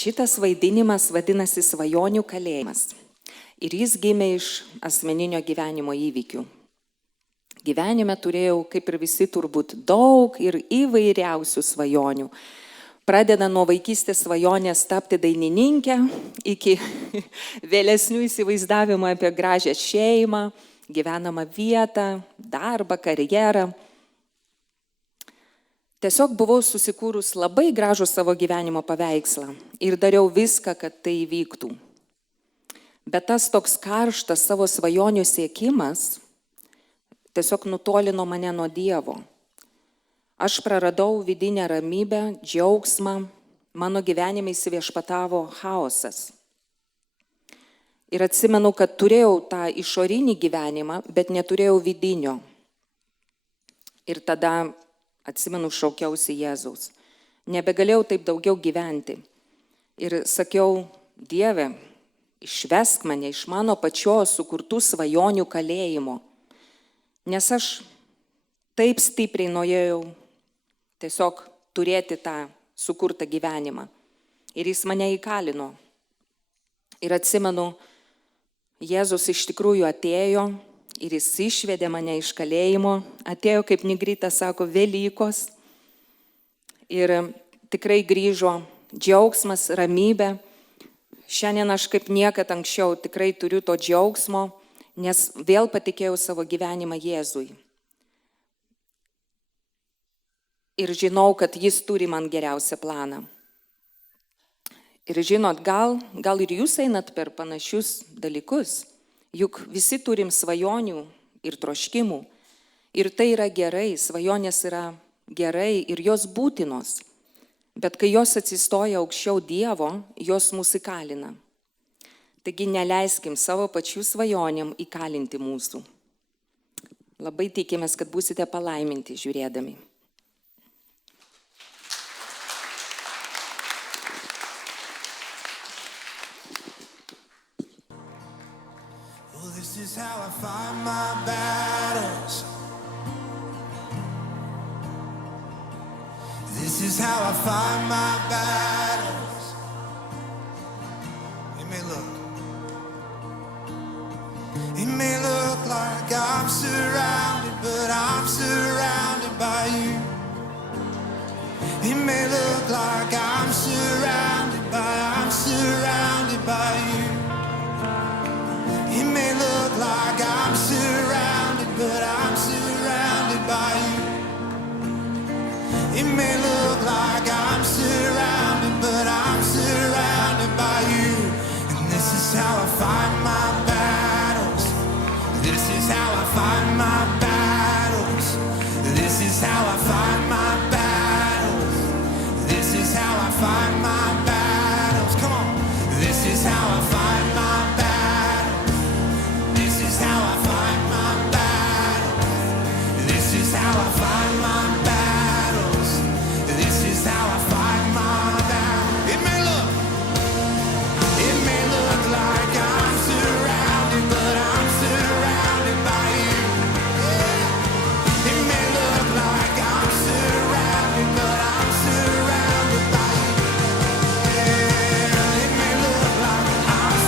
Šitas vaidinimas vadinasi Svajonių kalėjimas. Ir jis gimė iš asmeninio gyvenimo įvykių. Gyvenime turėjau, kaip ir visi turbūt, daug ir įvairiausių svajonių. Pradeda nuo vaikystės svajonės tapti dainininkė, iki vėlesnių įsivaizdavimų apie gražią šeimą, gyvenamą vietą, darbą, karjerą. Tiesiog buvau susikūrus labai gražų savo gyvenimo paveikslą ir dariau viską, kad tai įvyktų. Bet tas toks karštas savo svajonių siekimas tiesiog nutolino mane nuo Dievo. Aš praradau vidinę ramybę, džiaugsmą, mano gyvenime įsiviešpatavo chaosas. Ir atsimenu, kad turėjau tą išorinį gyvenimą, bet neturėjau vidinio. Ir tada, atsimenu, šaukiausi Jėzaus. Nebegalėjau taip daugiau gyventi. Ir sakiau, Dieve, išvesk mane iš mano pačios sukurtų svajonių kalėjimo. Nes aš taip stipriai norėjau tiesiog turėti tą sukurtą gyvenimą. Ir jis mane įkalino. Ir atsimenu, Jėzus iš tikrųjų atėjo ir jis išvedė mane iš kalėjimo. Atėjo, kaip Nigrita sako, Velykos. Ir tikrai grįžo džiaugsmas, ramybė. Šiandien aš kaip niekad anksčiau tikrai turiu to džiaugsmo, nes vėl patikėjau savo gyvenimą Jėzui. Ir žinau, kad jis turi man geriausią planą. Ir žinot, gal ir jūs einat per panašius dalykus. Juk visi turim svajonių ir troškimų. Ir tai yra gerai, svajonės yra gerai ir jos būtinos. Bet kai jos atsistoja aukščiau Dievo, jos mus įkalina. Taigi neleiskim savo pačių svajonėm įkalinti mūsų. Labai tikimės, kad būsite palaiminti žiūrėdami. This is how I fight my battles. This is how I fight my battles. It may look like I'm surrounded, but I'm surrounded by you. It may look like I'm surrounded by you. It may look like I'm surrounded, but I'm surrounded by you. It may look like I'm surrounded, but I'm surrounded by you. And this is how I fight my battles. This is how I fight my battles. This is how I fight my battles. This is how I fight my battles. Come on. This is how I fight my battles. This is how I fight my battles. This is how I fight my battles. This is how I fight my battles. It may look like I'm surrounded, but I'm surrounded by you. Yeah. It may look like I'm surrounded, but I'm surrounded by you. Yeah. It may look like I'm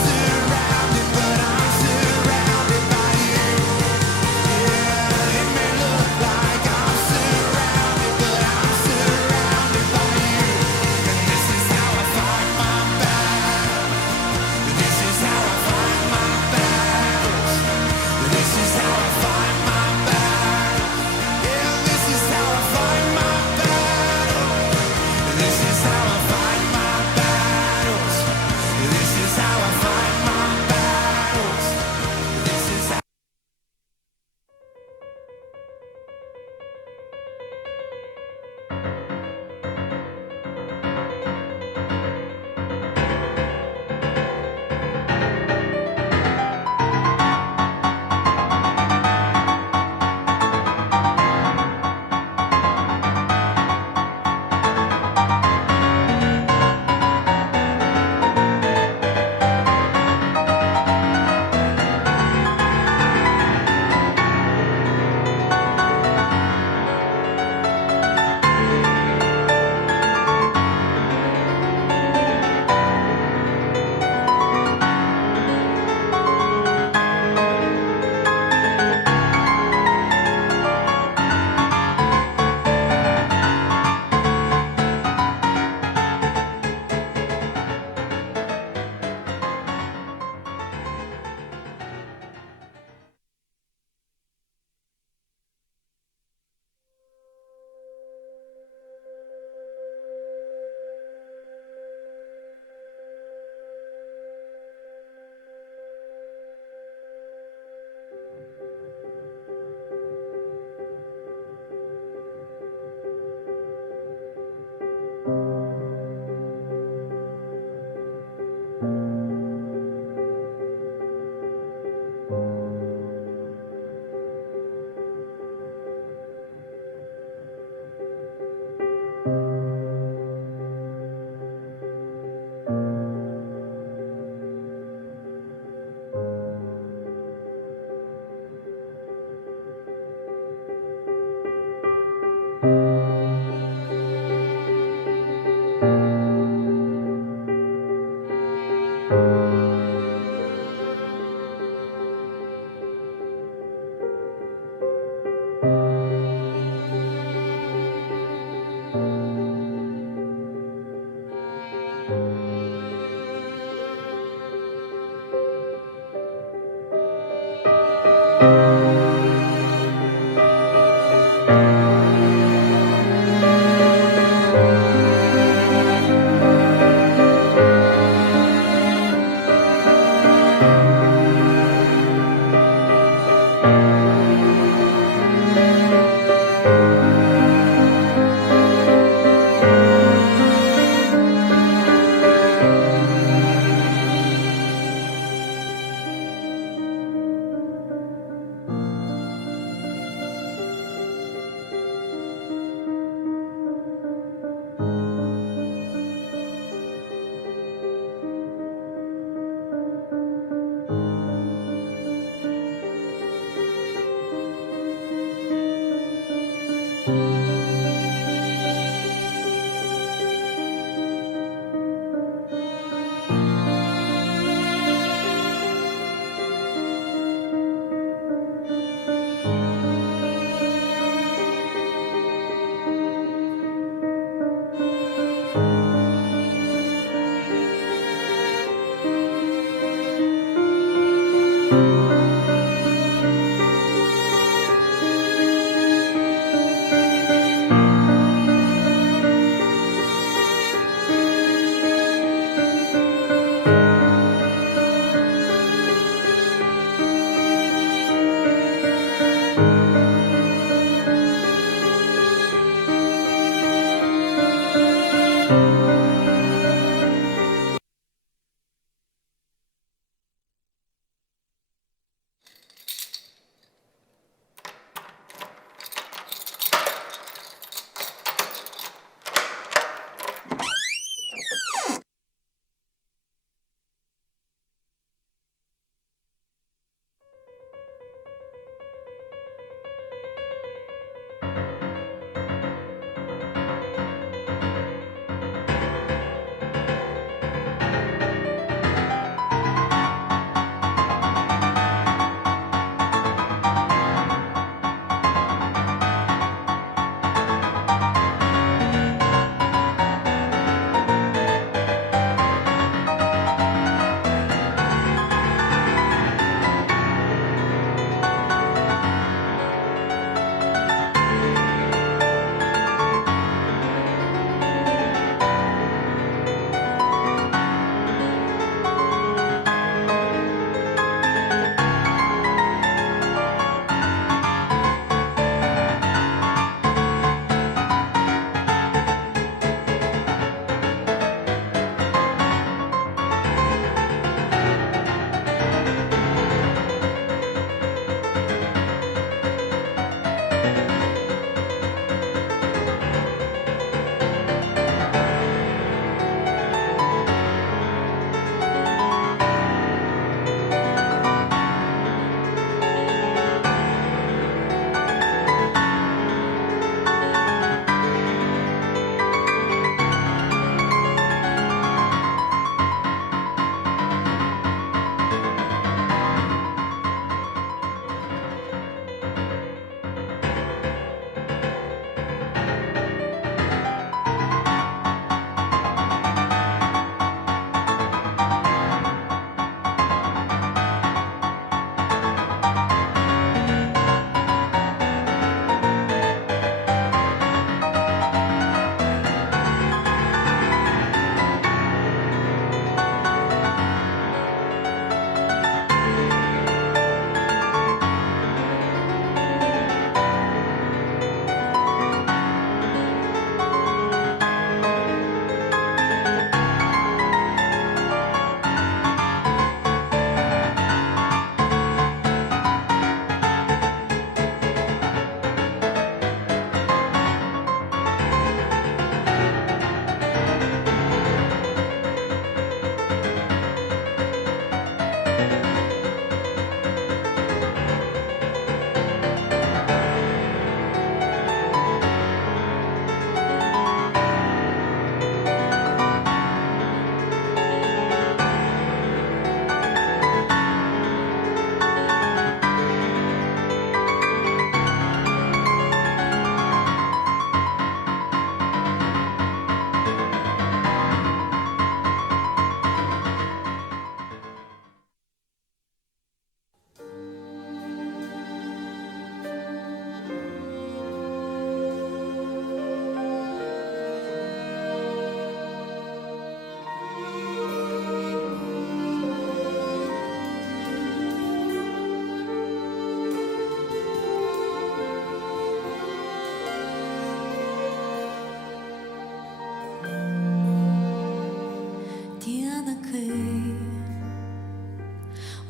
kai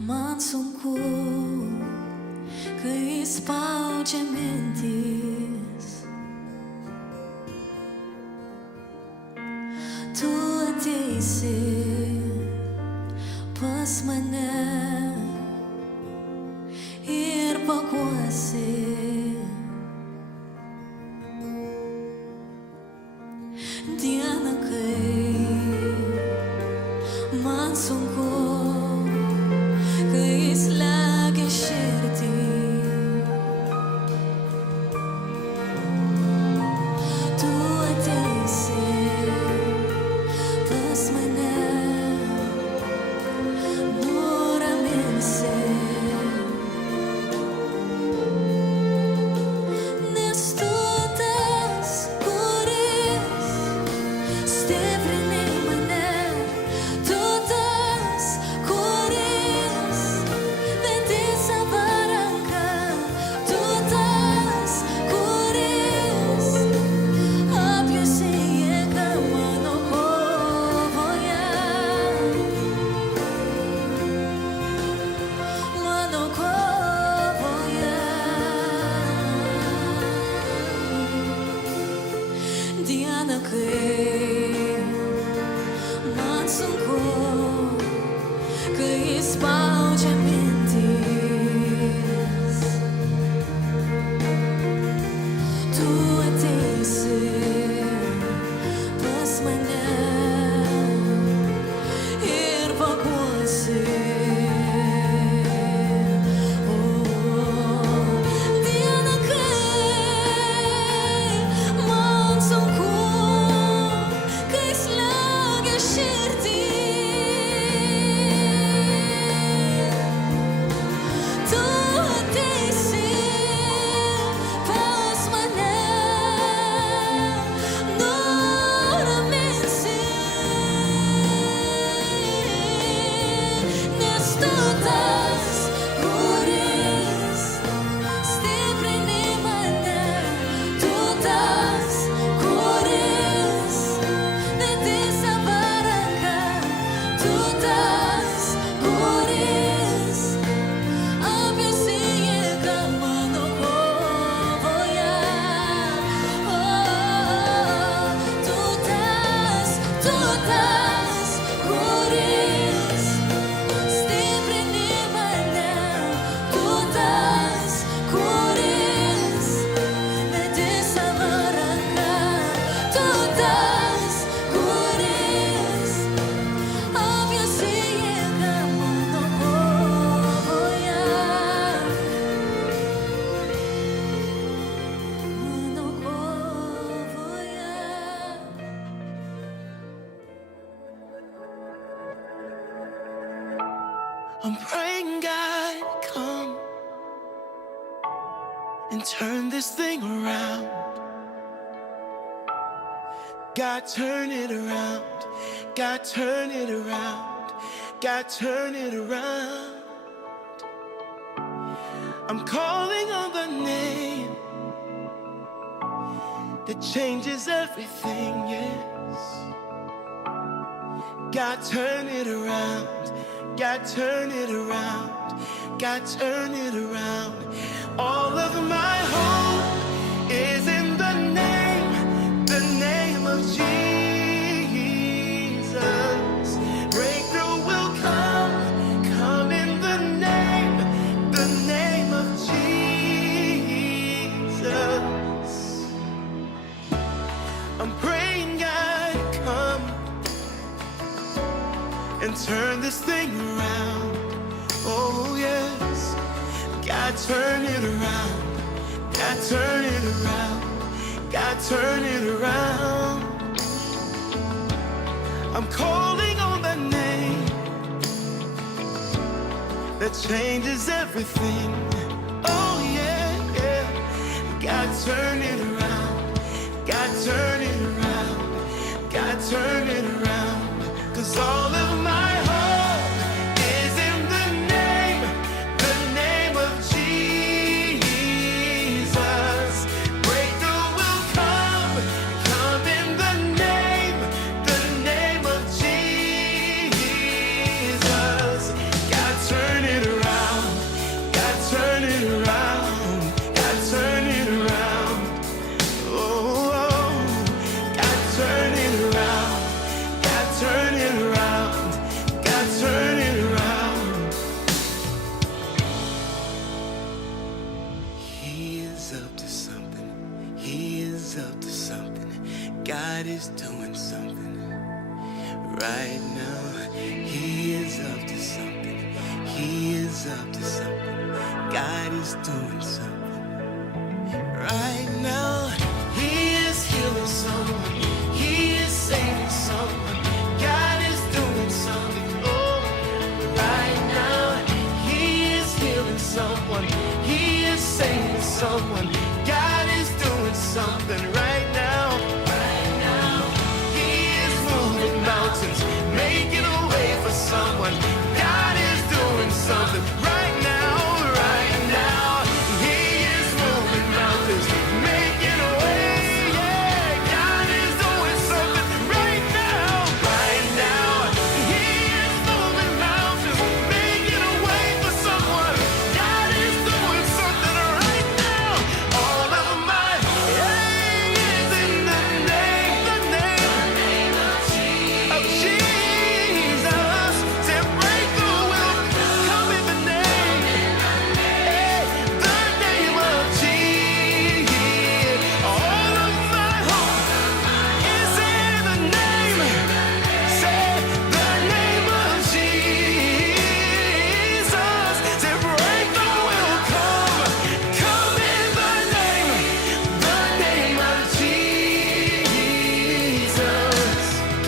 man sunku, kai spaudžia mintys. Tu ateisi pas mane ir paguosi. Dieną, kai man sunku, kai slegia širdį. Tu ateisi pas mane, nuraminsi. Nes tu tas, kuris stiprini mane. Tu tas, kuris vedi savo ranką. Tu tas, kuris apjusi jėgą mano kovoje. Mano kovoje. Dieną, kai man sunku, kai spaudžia mintys. Tu ateisi pas mane ir paguosi. Dieną, kai man sunku, kai slegia širdį. Tu ateisi pas mane, nuraminsi. Nes tu tas, kuris stiprini mane. Tu tas, kuris vedi savo ranką. Tu tas, kuris apjusi jėgą mano kovoje. Tu tas, kuris stiprini mane. Tu tas, kuris vedi savo ranką. Tu tas, kuris apjusi jėgą mano kovoje. Mano kovoje. I'm praying God come and turn this thing around. God turn it around. God turn it around. God turn it around. I'm calling on the name that changes everything, yes. God turn it around. God turn it around. God turn it around. All of my hope is in the name of Jesus. Breakthrough will come in the name of Jesus. I'm praying God come and turn this thing around. Oh yes, God turn it around. God turn it around. God turn it around. I'm calling on the name that changes everything. Oh yeah, yeah. God turn it around. God turn it around. God turn it around. 'Cause all of my hope is in the name of Jesus. Breakthrough will come in the name of Jesus. is doing something right now. He is up to something. He is up to something. God is doing something right now. He is healing someone. He is saving someone. God is doing something. Oh, right now. He is healing someone. He is saving someone. God is doing something right now. Right now. He is moving mountains, making a way for someone. God is doing something right now. Right now. He is moving mountains, making a way. Yeah, God is doing something right now. Right now. He is moving mountains, making a way for someone. God is doing something right now. All of my is in the name of Jesus. Say breakthrough will come in the name. The name of Jesus. All of my hope is in the name. Say the name of Jesus. Say breakthrough will come in the name of Jesus.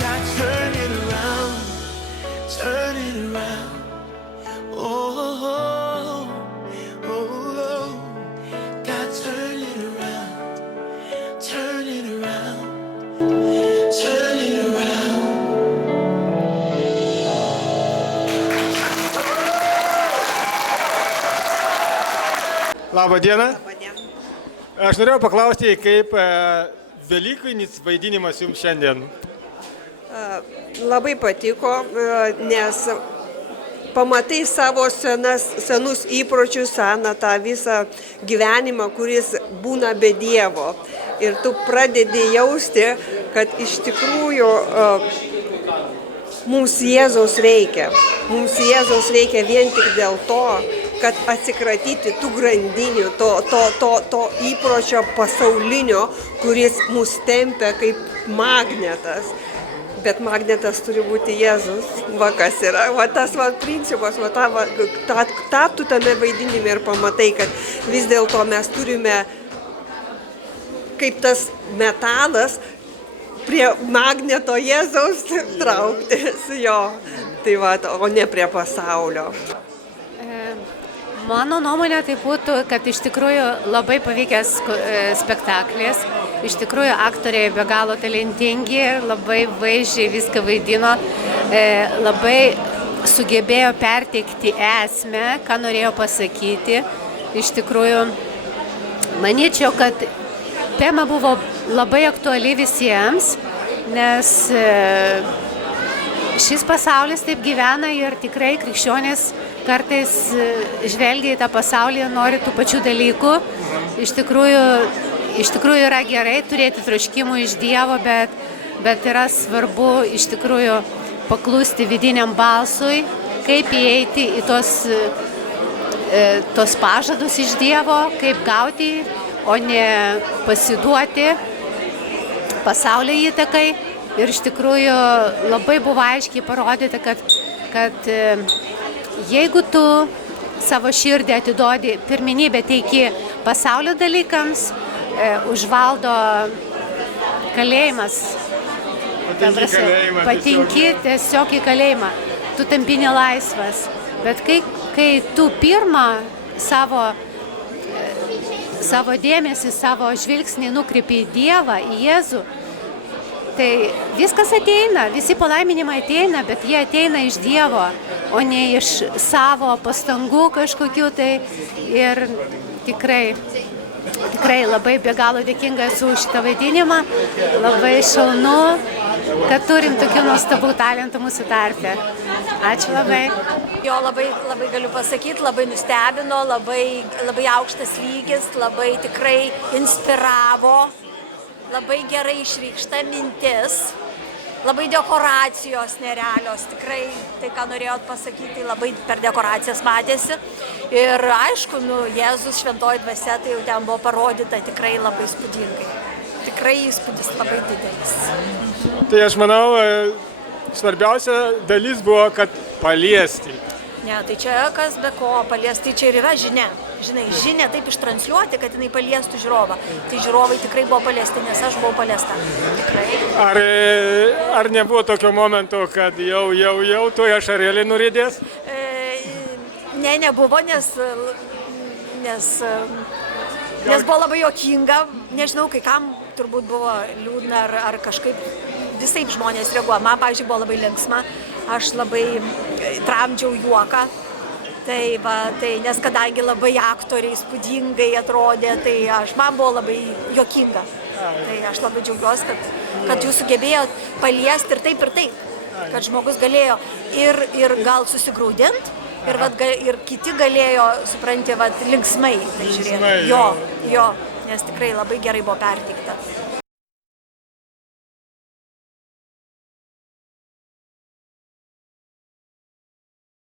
God, turn it around, turn it around. Oh, oh, oh. God, turn it around, turn it around, turn it around. Labą dieną. Aš norėjau paklausti, kaip Velykinis vaidinimas jums šiandien. Labai patiko, nes pamatai savo senus įpročius, seną tą visą gyvenimą, kuris būna be Dievo. Ir tu pradedi jausti, kad iš tikrųjų mums Jėzaus reikia. Mums Jėzaus reikia vien tik dėl to, kad atsikratyti tų grandinių, to įpročio pasaulinio, kuris mus tempia kaip magnetas. Bet magnetas turi būti Jėzus. Va kas yra. Va tas va principas, va tą tu tame vaidinime ir pamatai, kad vis dėlto mes turime kaip tas metalas prie magneto Jėzaus trauktis jo. Tai va, o ne prie pasaulio. Mano nuomonė tai būtų, kad iš tikrųjų labai pavykęs spektaklis. Iš tikrųjų aktoriai be galo talentingi, labai vaizdžiai viską vaidino, labai sugebėjo perteikti esmę, ką norėjo pasakyti. Iš tikrųjų, manyčiau, kad tema buvo labai aktuali visiems, nes šis pasaulis taip gyvena ir tikrai krikščionys kartais žvelgia į tą pasaulį ir nori tų pačių dalykų. Iš tikrųjų yra gerai turėti troškimų iš Dievo, bet yra svarbu iš tikrųjų paklusti vidiniam balsui, kaip įeiti į tos pažadus iš Dievo, kaip gauti, o ne pasiduoti pasaulio įtakai. Ir iš tikrųjų labai buvo aiškiai parodyta, kad jeigu tu savo širdį atidodi, pirmenybę teiki pasaulio dalykams, užvaldo kalėjimas. Patinki tiesiog į kalėjimą. Tu tampi nelaisvas. Bet kai tu pirmą savo dėmesį, savo žvilgsnį nukreipi į Dievą, į Jėzų, tai viskas ateina, visi palaiminimai ateina, bet jie ateina iš Dievo, o ne iš savo pastangų kažkokių. Tai ir tikrai labai be galo dėkinga esu už šitą vaidinimą, labai šaunu, kad turim tokių nuostabių talentų mūsų tarpe. Ačiū labai. Jo labai galiu pasakyti, labai nustebino, labai aukštas lygis, labai tikrai inspiravo. Labai gerai išreikšta mintis, labai dekoracijos nerealios, tikrai tai, ką norėjot pasakyti, labai per dekoracijas matėsi. Ir aišku, Jėzus šventoji dvasia, tai jau ten buvo parodyta tikrai labai spūdingai. Tikrai tikrai įspūdis labai didelis. Tai aš manau, svarbiausia dalis buvo, kad paliesti. Ne, tai čia kas be ko paliesti, tai čia ir yra žinia. Žinai, žinia taip ištransliuoti, kad jinai paliestų žiūrovą. Tai žiūrovai tikrai buvo paliesti, nes aš buvau paliesta. Tikrai. Ar nebuvo tokio momento, kad jau tuoj ašarėlį nuridės? Ne, nebuvo, nes buvo labai juokinga. Nežinau, kai kam turbūt buvo liūdna ar kažkaip visaip žmonės reaguoja. Man, pavyzdžiui, buvo labai linksma. Aš labai tramdžiau juoką. Tai, nes kadangi labai aktoriai įspūdingai atrodė, tai man buvo labai juokinga. Tai aš labai džiaugiuosi, kad jūs sugebėjot paliesti ir taip, kad žmogus galėjo ir gal susigraudint, ir kiti galėjo, supranti, linksmai tai žiūrėti. Jo, nes tikrai labai gerai buvo perteikta.